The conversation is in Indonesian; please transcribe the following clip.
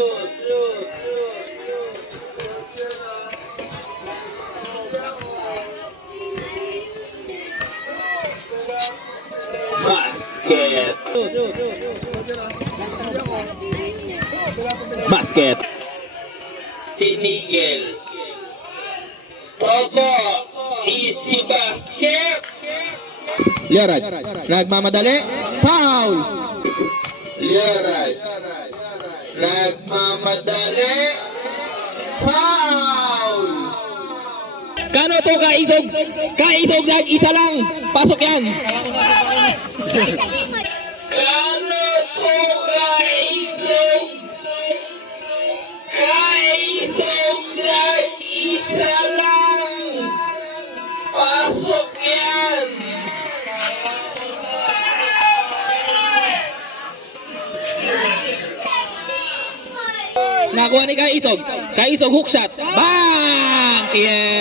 Basket. Basket. Toto. Easy basket. Liarad. Nagmamadali. Foul. Liarad. Nagmamadali. Foul. Kano to kaisog? Kaisog lang, isa lang. Pasok yan. Kano Nakuha ni Kaisog. Kaisog hook shot. Bang! Kaya